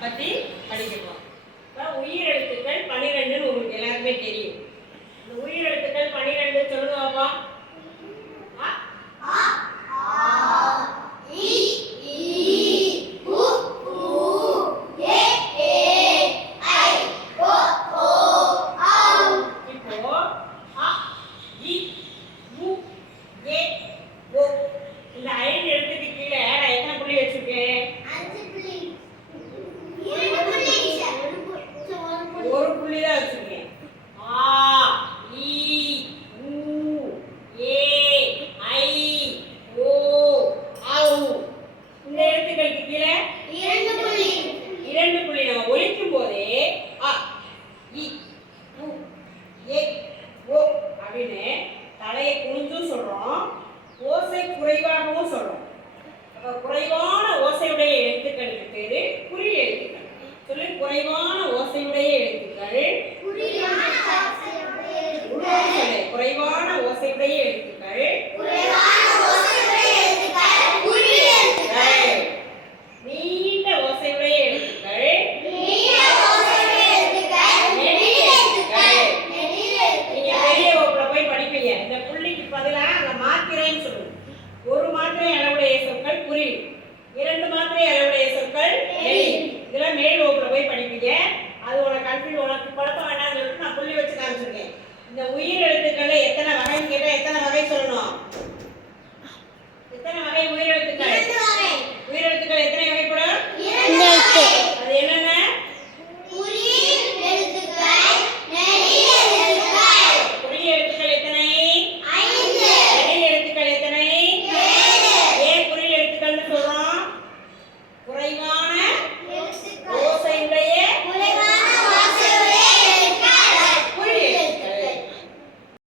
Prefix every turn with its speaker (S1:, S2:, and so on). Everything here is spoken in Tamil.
S1: பற்றி படிக்கப்போம் இப்போ உயிரெழுத்துக்கள் பன்னிரெண்டுன்னு புள்ளிகளுக்கு கீழே
S2: இரண்டு புள்ளி.
S1: இரண்டு புள்ளி. நம்ம ஒழிக்கும் போதே அ இ உ ஏ ஓ அப்படின்னு தலையை குனிஞ்சும் சொல்கிறோம் ஓசை குறைவாகவும் சொல்கிறோம் அப்ப குறைவான ஓசையுடைய எழுத்துக்கள் பதிலாக அந்த மாத்திரைன்னு சொல்லுங்க ஒரு மாத்திரை அளவுடைய சொற்கள் புரி இரண்டு மாத்திரை அளவுடைய சொற்கள் இதெல்லாம் மேல் ஓப்பில் போய் படிப்பீங்க. அது உனக்கு கல்வி உனக்கு குழப்பம்